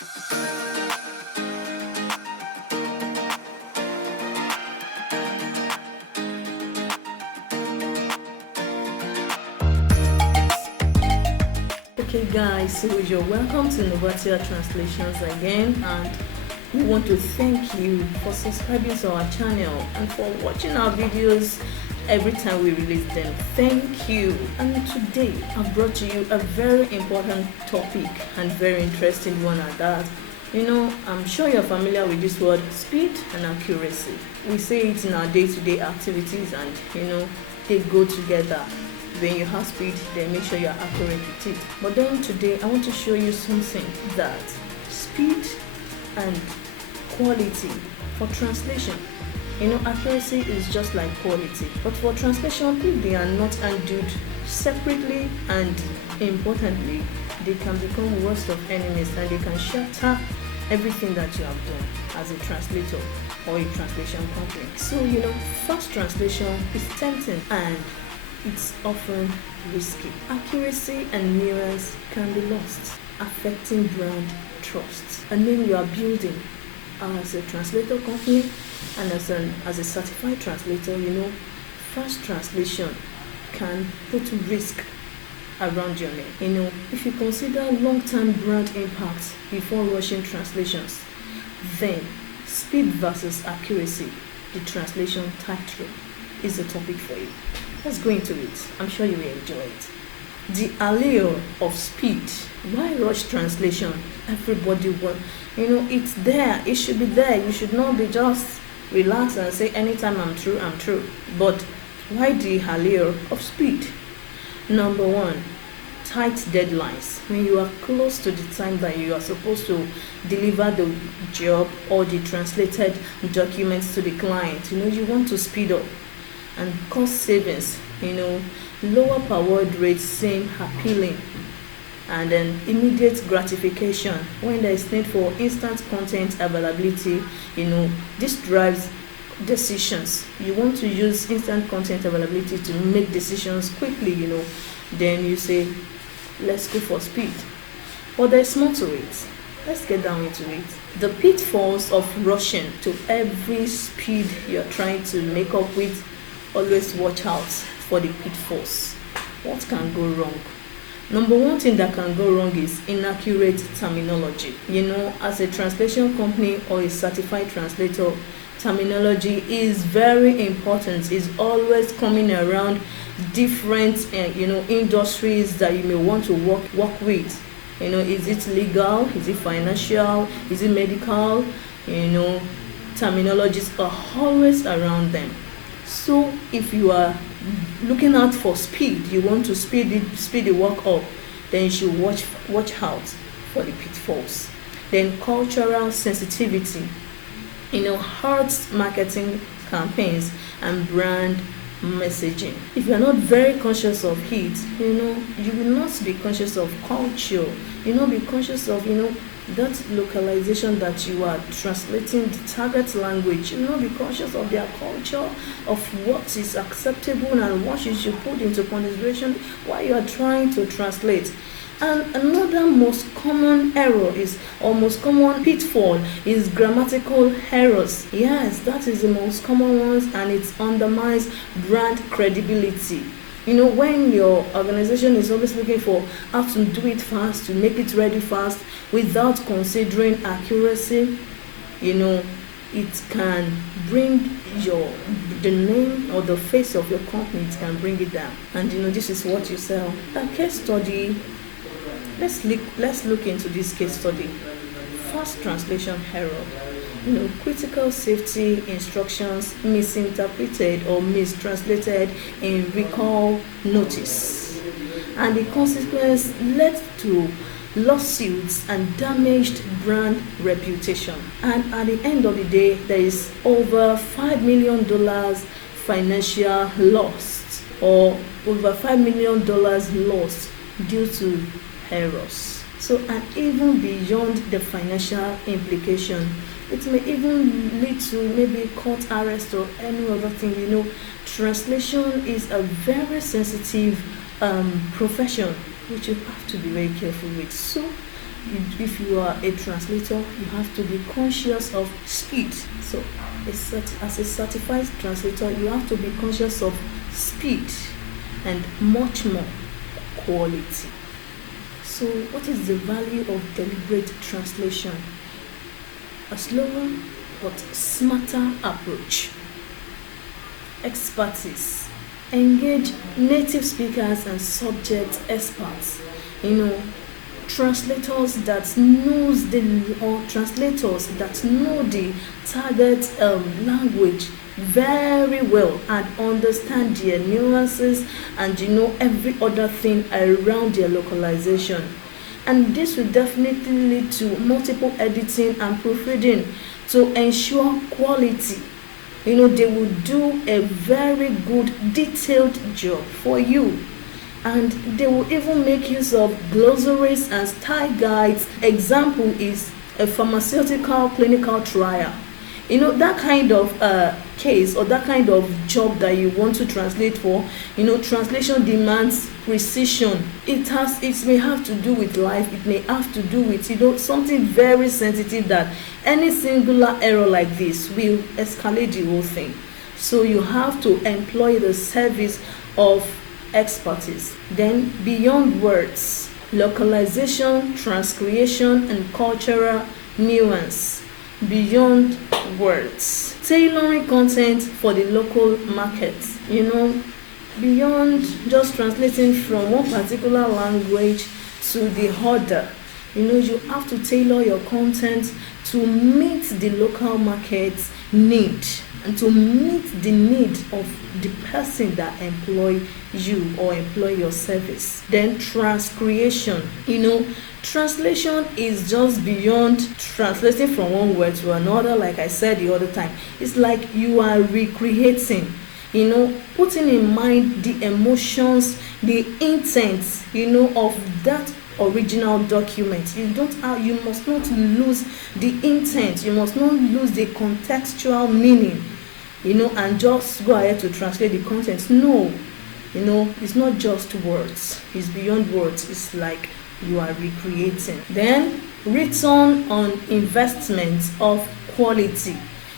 Okay guys, so you're welcome to Novatia Translations again, and we want to thank you for subscribing to our channel and for watching our videos every time we release them. Thank you. And today I've brought to you a very important topic and very interesting one at that. I'm sure you're familiar with this word speed and accuracy. We say it in our day-to-day activities, and they go together. When you have speed, then make sure you're accurate with it. But then today I want to show you something that speed and quality for translation. Accuracy is just like quality, but for translation, if they are not handled separately and importantly, they can become worst of enemies, and they can shatter everything that you have done as a translator or a translation company. So fast translation is tempting and it's often risky. Accuracy and nuance can be lost, affecting brand trust. A name you are building as a translator company and as a certified translator, fast translation can put risk around your name. If you consider long-term brand impact before rushing translations, then speed versus accuracy, the translation tightrope, is a topic for you. Let's go into it. I'm sure you will enjoy it. The allure of speed. Why rush translation? Everybody wants, it's there. It should be there. You should not be just relax and say anytime I'm through, I'm through. But why the allure of speed? Number one, tight deadlines. When you are close to the time that you are supposed to deliver the job or the translated documents to the client, you want to speed up. And cost savings, lower per word rates seem appealing, and then immediate gratification when there is need for instant content availability. This drives decisions. You want to use instant content availability to make decisions quickly. Then you say, let's go for speed. But there's more to it. Let's get down into it. The pitfalls of rushing to every speed you're trying to make up with. Always watch out for the pitfalls. What can go wrong? Number one thing that can go wrong is inaccurate terminology. As a translation company or a certified translator, terminology is very important. It's always coming around different industries that you may want to work with. Is it legal? Is it financial? Is it medical? Terminologies are always around them. So if you are looking out for speed, you want to speed the work up, then you should watch out for the pitfalls. Then cultural sensitivity, hard marketing campaigns and brand messaging. If you are not very conscious of it, you will not be conscious of culture. You will not be conscious of that localization that you are translating, the target language. You will not be conscious of their culture, of what is acceptable and what you should put into consideration while you are trying to translate. And another most common error most common pitfall is grammatical errors. Yes, that is the most common ones, and it undermines brand credibility. When your organization is always looking for how to do it fast, to make it ready fast, without considering accuracy, it can bring the name or the face of your company, it can bring it down. And this is what you sell. A case study. Let's look into this case study. Fast translation error. Critical safety instructions misinterpreted or mistranslated in recall notice, and the consequence led to lawsuits and damaged brand reputation. And at the end of the day, there is over $5 million financial loss, or over $5 million lost due to errors. So, and even beyond the financial implication, it may even lead to maybe court arrest or any other thing. Translation is a very sensitive profession which you have to be very careful with. So if you are a translator, you have to be conscious of speed. So as a certified translator, you have to be conscious of speed and much more quality. So what is the value of deliberate translation? A slower but smarter approach. Expertise. Engage native speakers and subject experts. Translators that know the target language very well and understand their nuances and every other thing around their localization. And this will definitely lead to multiple editing and proofreading to ensure quality. They will do a very good detailed job for you. And they will even make use of glossaries and style guides. Example is a pharmaceutical clinical trial. That kind of case or that kind of job that you want to translate for, translation demands precision. It may have to do with life. It may have to do with something very sensitive that any singular error like this will escalate the whole thing. So you have to employ the service of expertise. Then beyond words, localization, transcreation, and cultural nuance. Beyond words, tailoring content for the local market. Beyond just translating from one particular language to the other. You have to tailor your content to meet the local market's need and to meet the need of the person that employ you or employ your service. Then transcreation. Translation is just beyond translating from one word to another. Like I said the other time, it's like you are recreating, putting in mind the emotions, the intent, of that original document. You must not lose the intent, you must not lose the contextual meaning, and just go ahead to translate the content. No, it's not just words, it's beyond words. It's like you are recreating. Then return on investment of quality.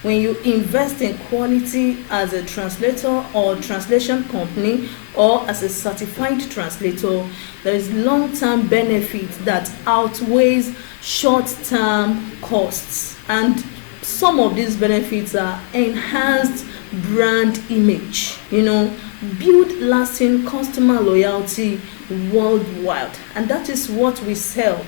When you invest in quality as a translator or translation company or as a certified translator, there is long-term benefit that outweighs short-term costs. And some of these benefits are enhanced brand image, build lasting customer loyalty worldwide. And that is what we sell.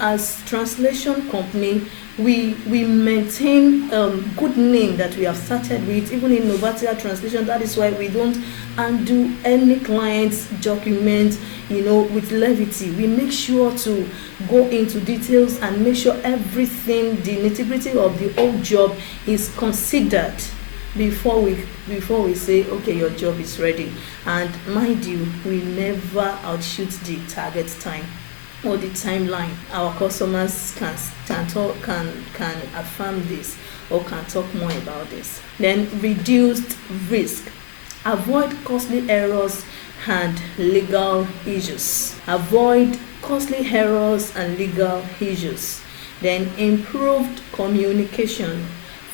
As translation company, we maintain good name that we have started with. Even in Novatia Translation, that is why we don't undo any client's document with levity. We make sure to go into details and make sure everything, the nitty-gritty of the whole job is considered before we say, okay, your job is ready. And mind you, we never outshoot the target time or the timeline. Our customers can affirm this or can talk more about this. Then reduced risk. Avoid costly errors and legal issues. Avoid costly errors and legal issues. Then improved communication.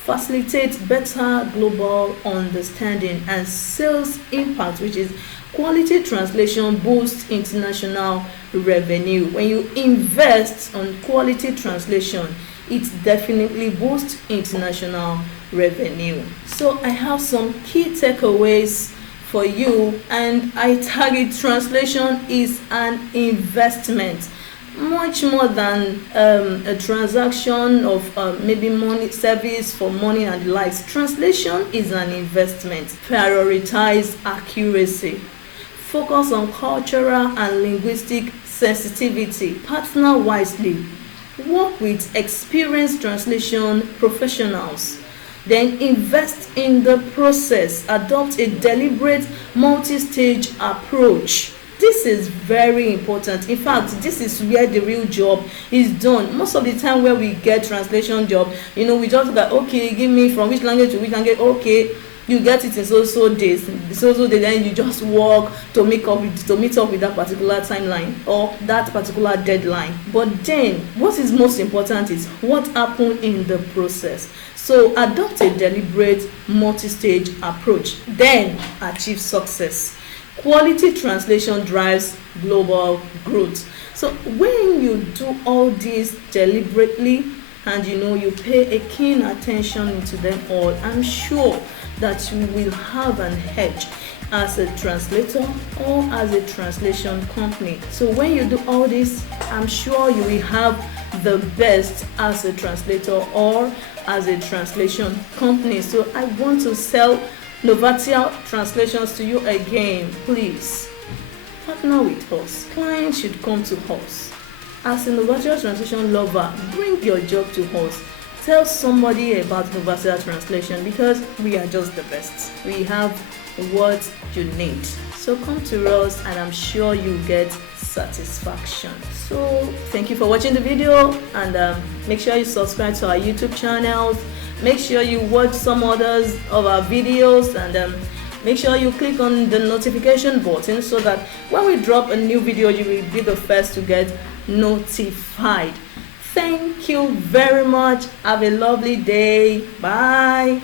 Facilitate better global understanding and sales impact, which is quality translation boosts international revenue. When you invest on quality translation, it definitely boosts international revenue. So I have some key takeaways for you, and I target translation is an investment, much more than a transaction of maybe money, service for money and the likes. Translation is an investment. Prioritize accuracy. Focus on cultural and linguistic sensitivity. Partner wisely. Work with experienced translation professionals. Then invest in the process. Adopt a deliberate multi-stage approach. This is very important. In fact, this is where the real job is done. Most of the time where we get translation job, we just go, okay, give me from which language to which language, okay, you get it in so days, then you just work to meet up with that particular timeline or that particular deadline. But then what is most important is what happened in the process. So adopt a deliberate multi-stage approach, then achieve success. Quality translation drives global growth. So when you do all this deliberately and you pay a keen attention into them all, I'm sure that you will have an edge as a translator or as a translation company. So when you do all this, I'm sure you will have the best as a translator or as a translation company. So I want to sell Novatia Translations to you again. Please partner with us. Clients should come to us. As a Novatia Translation lover, bring your job to us. Tell somebody about Novatia Translation because we are just the best. We have what you need. So come to us and I'm sure you'll get satisfaction. So thank you for watching the video, and make sure you subscribe to our YouTube channel. Make sure you watch some others of our videos, and make sure you click on the notification button so that when we drop a new video, you will be the first to get notified. Thank you very much. Have a lovely day. Bye.